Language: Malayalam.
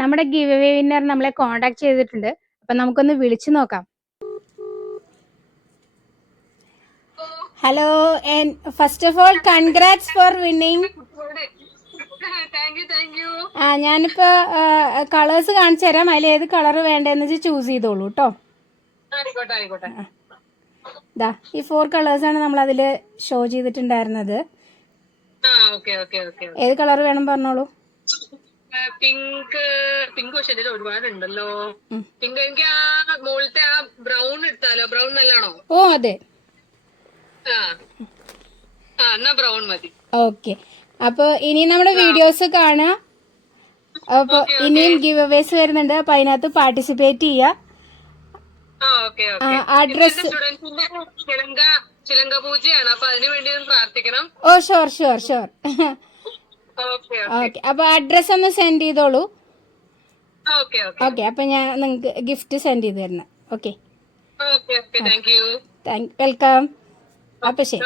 നമ്മുടെ ഗിവ് അവേ വിന്നർ നമ്മളെ കോൺടാക്ട് ചെയ്തിട്ടുണ്ട്. അപ്പൊ നമുക്കൊന്ന് വിളിച്ചു നോക്കാം. Hello, first of all congrats for winning. ഞാനിപ്പോ കളേഴ്സ് കാണിച്ചു തരാം. അതിൽ ഏത് കളർ വേണ്ടതെന്ന് വെച്ച് ചൂസ് ചെയ്തോളൂ കേട്ടോ. ദാ ഈ 4 കളേഴ്സാണ് നമ്മൾ അതിൽ ഷോ ചെയ്തിട്ടുണ്ടായിരുന്നത്. ഏത് കളർ വേണം പറഞ്ഞോളൂ. പിങ്ക് പക്ഷെ ഇതിൽ ഒരുപാടുണ്ടല്ലോ. പിങ്ക് എനിക്ക് ആ മുകളിലത്തെ ആ ബ്രൗൺ എടുത്താലോ? ബ്രൗൺ നല്ലാണോ? ഓ അതെ, എന്നാ ബ്രൗൺ മതി. ഓക്കെ. അപ്പൊ ഇനി നമ്മുടെ വീഡിയോസ് കാണാം. അപ്പൊ ഇനിയും ഗിവ് അവേസ് വരുന്നുണ്ട്. അപ്പൊ അതിനകത്ത് പാർട്ടിസിപ്പേറ്റ് ചെയ്യുക. അഡ്രസ് ചിലങ്ക പൂജയാണ്, അപ്പൊ അതിനു വേണ്ടി പ്രാർത്ഥിക്കണം. Oh sure. ഓക്കെ, അപ്പൊ അഡ്രസ് ഒന്ന് സെൻഡ് ചെയ്തോളൂ. ഓക്കെ, അപ്പൊ ഞാൻ നിങ്ങൾക്ക് ഗിഫ്റ്റ് സെൻഡ് ചെയ്ത് തരണം. Okay, thank you. വെൽക്കം. അപ്പൊ ശരി.